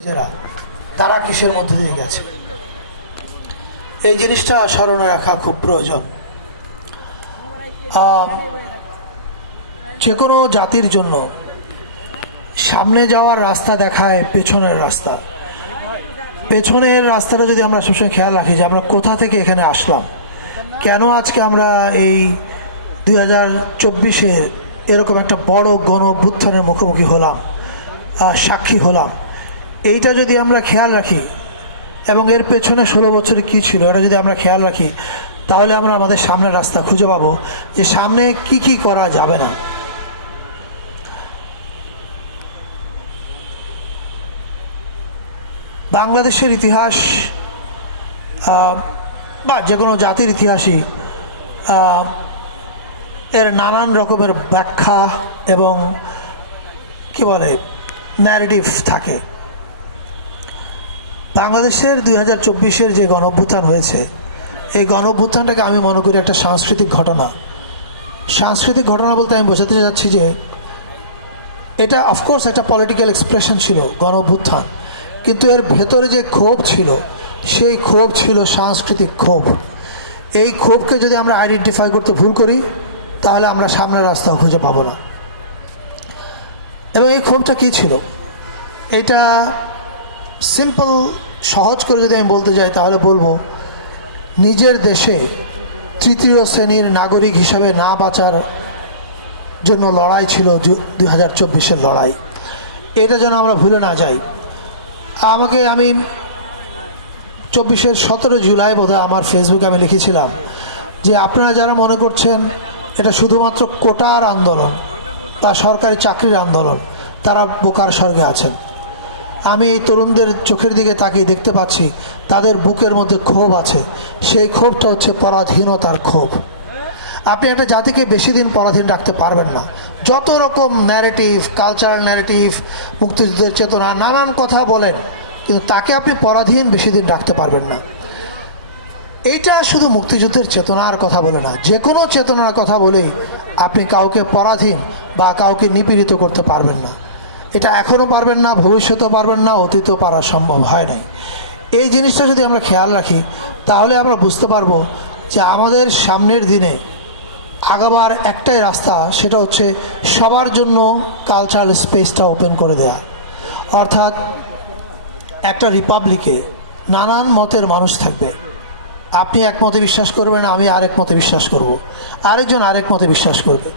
নিজেরা তারা কিসের মধ্যে দিয়ে গেছে, এই জিনিসটা স্মরণে রাখা খুব প্রয়োজন। যে কোনো জাতির জন্য সামনে যাওয়ার রাস্তা দেখায় পেছনের রাস্তা। পেছনের রাস্তাটা যদি আমরা সবসময় খেয়াল রাখি যে আমরা কোথা থেকে এখানে আসলাম, কেন আজকে আমরা এই 2024-এর এরকম একটা বড় গণ অভ্যুত্থানের মুখোমুখি হলাম, সাক্ষী হলাম, এইটা যদি আমরা খেয়াল রাখি এবং এর পেছনে 16 বছরে কী ছিল এটা যদি আমরা খেয়াল রাখি, তাহলে আমরা আমাদের সামনের রাস্তা খুঁজে পাবো যে সামনে কি কি করা যাবে না। বাংলাদেশের ইতিহাস বা যে কোনো জাতির ইতিহাসই এর নানান রকমের ব্যাখ্যা এবং কি বলে ন্যারেটিভ থাকে। বাংলাদেশের 2024-এর যে গণ অভ্যুত্থান হয়েছে, এই গণ অভ্যুত্থানটাকে আমি মনে করি একটা সাংস্কৃতিক ঘটনা। সাংস্কৃতিক ঘটনা বলতে আমি বোঝাতে চাচ্ছি যে এটা অফকোর্স একটা পলিটিক্যাল এক্সপ্রেশন ছিল গণ অভ্যুত্থান, কিন্তু এর ভেতরে যে ক্ষোভ ছিল সেই ক্ষোভ ছিল সাংস্কৃতিক ক্ষোভ। এই ক্ষোভকে যদি আমরা আইডেন্টিফাই করতে ভুল করি তাহলে আমরা সামনের রাস্তাও খুঁজে পাবো না। এবং এই ক্ষোভটা কী ছিল, এটা সিম্পল সহজ করে যদি আমি বলতে যাই তাহলে বলবো নিজের দেশে তৃতীয় শ্রেণীর নাগরিক হিসাবে না বাঁচার জন্য লড়াই ছিল 2024-এর লড়াই। এটা যেন আমরা ভুলে না যাই। আমি 24-এর 17 জুলাই বোধহয় আমার ফেসবুকে আমি লিখেছিলাম যে আপনারা যারা মনে করছেন এটা শুধুমাত্র কোটার আন্দোলন বা সরকারি চাকরির আন্দোলন, তারা বোকার স্বর্গে আছেন। আমি এই তরুণদের চোখের দিকে তাকিয়ে দেখতে পাচ্ছি তাদের বুকের মধ্যে ক্ষোভ আছে। সেই ক্ষোভটা হচ্ছে পরাধীনতার ক্ষোভ। আপনি একটা জাতিকে বেশি দিন পরাধীন রাখতে পারবেন না। যত রকম ন্যারেটিভ, কালচারাল ন্যারেটিভ, মুক্তিযুদ্ধের চেতনা, নানান কথা বলেন, কিন্তু তাকে আপনি পরাধীন বেশি দিন রাখতে পারবেন না। এইটা শুধু মুক্তিযুদ্ধের চেতনার কথা বলে না, যে কোনো চেতনার কথা বলেই আপনি কাউকে পরাধীন বা কাউকে নিপীড়িত করতে পারবেন না। এটা এখনও পারবেন না, ভবিষ্যতেও পারবেন না, অতীতেও পারা সম্ভব হয় নাই। এই জিনিসটা যদি আমরা খেয়াল রাখি তাহলে আমরা বুঝতে পারবো যে আমাদের সামনের দিনে আগাবার একটাই রাস্তা, সেটা হচ্ছে সবার জন্য কালচারাল স্পেসটা ওপেন করে দেয়া। অর্থাৎ একটা রিপাবলিকে নানান মতের মানুষ থাকবে। আপনি এক মতে বিশ্বাস করবেন, আমি আরেক মতে বিশ্বাস করব, আরেকজন আরেক মতে বিশ্বাস করবে।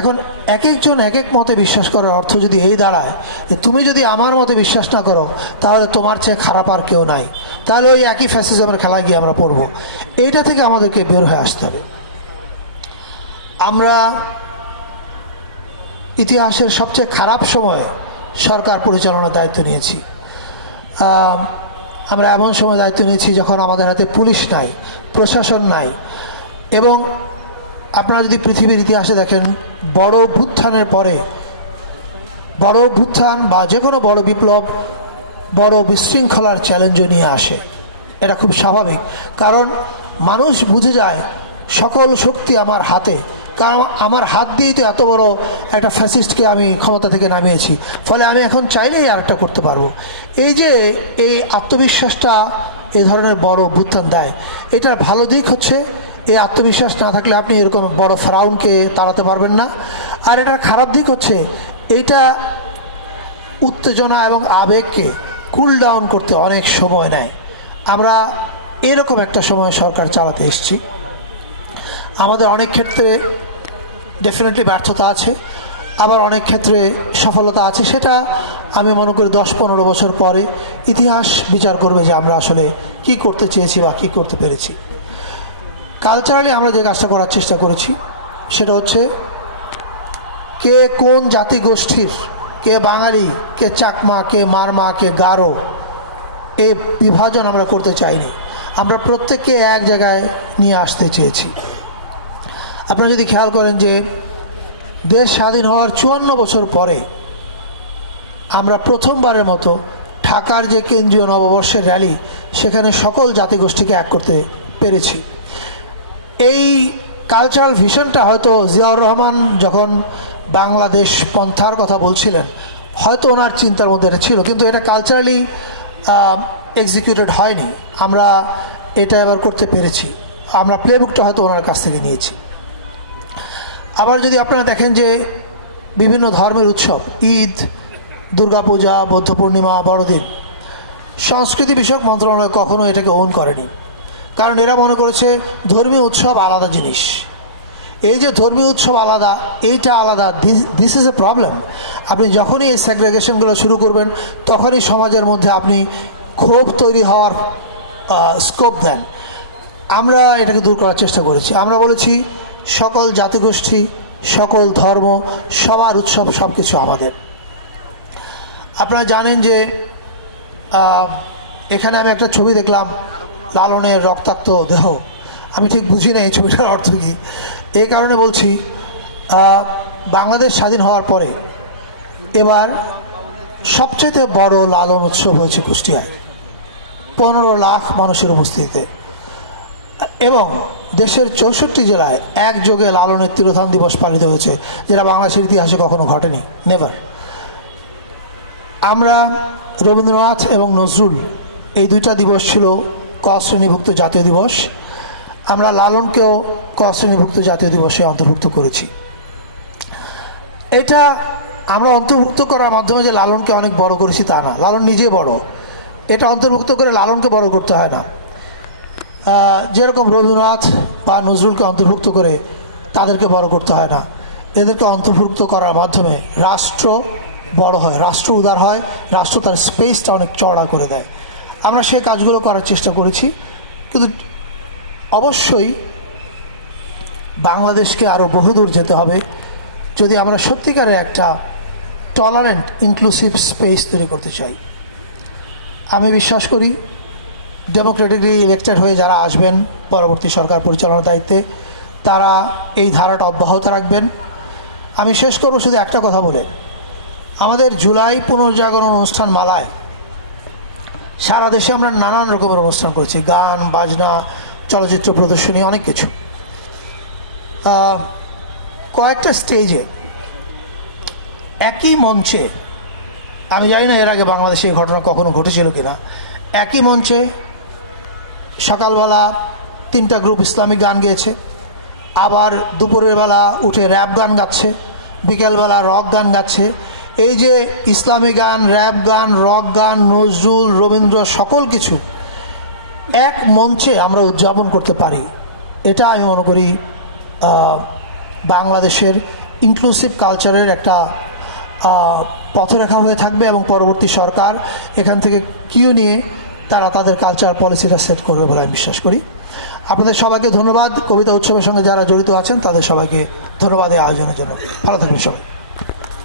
এখন এক একজন এক এক মতে বিশ্বাস করার অর্থ যদি এই দাঁড়ায় যে তুমি যদি আমার মতে বিশ্বাস না করো তাহলে তোমার চেয়ে খারাপ আর কেউ নাই, তাহলে ওই একই ফ্যাসিজমের খেলায় গিয়ে আমরা পড়ব। এইটা থেকে আমাদেরকে বের হয়ে আসতে হবে। আমরা ইতিহাসের সবচেয়ে খারাপ সময়ে সরকার পরিচালনার দায়িত্ব নিয়েছি। আমরা এমন সময় দায়িত্ব নিয়েছি যখন আমাদের হাতে পুলিশ নাই, প্রশাসন নাই। এবং আপনারা যদি পৃথিবীর ইতিহাসে দেখেন, বড় অভ্যুত্থানের পরে বড় অভ্যুত্থান বা যে কোনো বড় বিপ্লব বড় বিশৃঙ্খলার চ্যালেঞ্জও নিয়ে আসে। এটা খুব স্বাভাবিক, কারণ মানুষ বুঝে যায় সকল শক্তি আমার হাতে, কারণ আমার হাত দিয়েই তো এত বড় একটা ফ্যাসিস্টকে আমি ক্ষমতা থেকে নামিয়েছি, ফলে আমি এখন চাইলেই আর একটা করতে পারবো। এই যে এই আত্মবিশ্বাসটা এই ধরনের বড় অভ্যুত্থান দেয়, এটার ভালো দিক হচ্ছে এই আত্মবিশ্বাস না থাকলে আপনি এরকম বড় ফেরাউনকে তাড়াতে পারবেন না। আর এটার খারাপ দিক হচ্ছে এইটা উত্তেজনা এবং আবেগকে কুল ডাউন করতে অনেক সময় নেয়। আমরা এরকম একটা সময় সরকার চালাতে এসেছি। আমাদের অনেক ক্ষেত্রে ডেফিনেটলি ব্যর্থতা আছে, আবার অনেক ক্ষেত্রে সফলতা আছে। সেটা আমি মনে করি 10-15 বছর পরে ইতিহাস বিচার করবে যে আমরা আসলে কি করতে চেয়েছি বা কী করতে পেরেছি। কালচারালি আমরা যে কাজটা করার চেষ্টা করেছি সেটা হচ্ছে কে কোন জাতিগোষ্ঠীর, কে বাঙালি, কে চাকমা, কে মারমা, কে গারো, এই বিভাজন আমরা করতে চাইনি। আমরা প্রত্যেককে এক জায়গায় নিয়ে আসতে চেয়েছি। আপনারা যদি খেয়াল করেন যে দেশ স্বাধীন হওয়ার 54 বছর পরে আমরা প্রথমবারের মতো ঢাকার যে কেন্দ্রীয় নববর্ষের র্যালি, সেখানে সকল জাতিগোষ্ঠীকে এক করতে পেরেছি। এই কালচারাল ভিশনটা হয়তো জিয়াউর রহমান যখন বাংলাদেশ পন্থার কথা বলছিলেন, হয়তো ওনার চিন্তার মধ্যে এটা ছিল, কিন্তু এটা কালচারালি এক্সিকিউটেড হয়নি। আমরা এটা এবার করতে পেরেছি, আমরা প্লেবুকটা হয়তো ওনার কাছ থেকে নিয়েছি। আবার যদি আপনারা দেখেন যে বিভিন্ন ধর্মের উৎসব, ঈদ, দুর্গাপূজা, বৌদ্ধ পূর্ণিমা, বড়দিন, সংস্কৃতি বিষয়ক মন্ত্রণালয় কখনো এটাকে ওন করেনি, কারণ এরা মনে করেছে ধর্মীয় উৎসব আলাদা জিনিস। এই যে ধর্মীয় উৎসব আলাদা, এইটা আলাদা, দিস ইজ এ প্রবলেম। আপনি যখনই এই সেগ্রেগেশনগুলো শুরু করবেন তখনই সমাজের মধ্যে আপনি ক্ষোভ তৈরি হওয়ার স্কোপ দেন। আমরা এটাকে দূর করার চেষ্টা করেছি। আমরা বলেছি সকল জাতিগোষ্ঠী, সকল ধর্ম, সবার উৎসব, সব কিছু আমাদের। আপনারা জানেন যে এখানে আমি একটা ছবি দেখলাম, লালনের রক্তাক্ত দেহ। আমি ঠিক বুঝি না এই ছবিটার অর্থ কী। এই কারণে বলছি, বাংলাদেশ স্বাধীন হওয়ার পরে এবার সবচেয়ে বড় লালন উৎসব হয়েছে কুষ্টিয়ায়, 15 লাখ মানুষের উপস্থিতিতে, এবং দেশের 64 জেলায় একযোগে লালনের তিরোধান দিবস পালিত হয়েছে, যেটা বাংলাদেশের ইতিহাসে কখনো ঘটেনি, নেভার। আমরা রবীন্দ্রনাথ এবং নজরুল, এই দুইটা দিবস ছিল ক শ্রেণীভুক্ত জাতীয় দিবস। আমরা লালনকেও ক শ্রেণীভুক্ত জাতীয় দিবসে অন্তর্ভুক্ত করেছি। এটা আমরা অন্তর্ভুক্ত করার মাধ্যমে যে লালনকে অনেক বড় করেছি তা না, লালন নিজে বড়। এটা অন্তর্ভুক্ত করে লালনকে বড় করতে হয় না। যেরকম রবীন্দ্রনাথ বা নজরুলকে অন্তর্ভুক্ত করে তাদেরকে বড় করতে হয় না, এদেরকে অন্তর্ভুক্ত করার মাধ্যমে রাষ্ট্র বড় হয়, রাষ্ট্র উদার হয়, রাষ্ট্র তার স্পেসটা অনেক চড়া করে দেয়। আমরা সেই কাজগুলো করার চেষ্টা করেছি, কিন্তু অবশ্যই বাংলাদেশকে আরও বহুদূর যেতে হবে যদি আমরা সত্যিকারের একটা টলারেন্ট ইনক্লুসিভ স্পেস তৈরি করতে চাই। আমি বিশ্বাস করি ডেমোক্রেটিকলি ইলেক্টেড হয়ে যারা আসবেন পরবর্তী সরকার পরিচালনার দায়িত্বে, তারা এই ধারাটা অব্যাহত রাখবেন। আমি শেষ করব শুধু একটা কথা বলে, আমাদের জুলাই পুনর্জাগরণ অনুষ্ঠান মালায় সারা দেশে আমরা নানান রকমের অনুষ্ঠান করেছি, গান, বাজনা, চলচ্চিত্র প্রদর্শনী, অনেক কিছু। কয়েকটা স্টেজে একই মঞ্চে, আমি জানি না এর আগে বাংলাদেশে এই ঘটনা কখনো ঘটেছিল কিনা, একই মঞ্চে সকালবেলা 3টা গ্রুপ ইসলামিক গান গেয়েছে, আবার দুপুরের বেলা উঠে র্যাপ গান গাচ্ছে, বিকেলবেলা রক গান গাচ্ছে। এই যে ইসলামী গান, র্যাপ গান, রক গান, নজরুল, রবীন্দ্র, সকল কিছু এক মঞ্চে আমরা উদযাপন করতে পারি, এটা আমি মনে করি বাংলাদেশের ইনক্লুসিভ কালচারের একটা পথরেখা হয়ে থাকবে, এবং পরবর্তী সরকার এখান থেকে কিউ নিয়ে তারা তাদের কালচার পলিসিটা সেট করবে বলে আমি বিশ্বাস করি। আপনাদের সবাইকে ধন্যবাদ। কবিতা উৎসবের সঙ্গে যারা জড়িত আছেন তাদের সবাইকে ধন্যবাদ এই আয়োজনের জন্য। ভালো থাকবেন সবাই।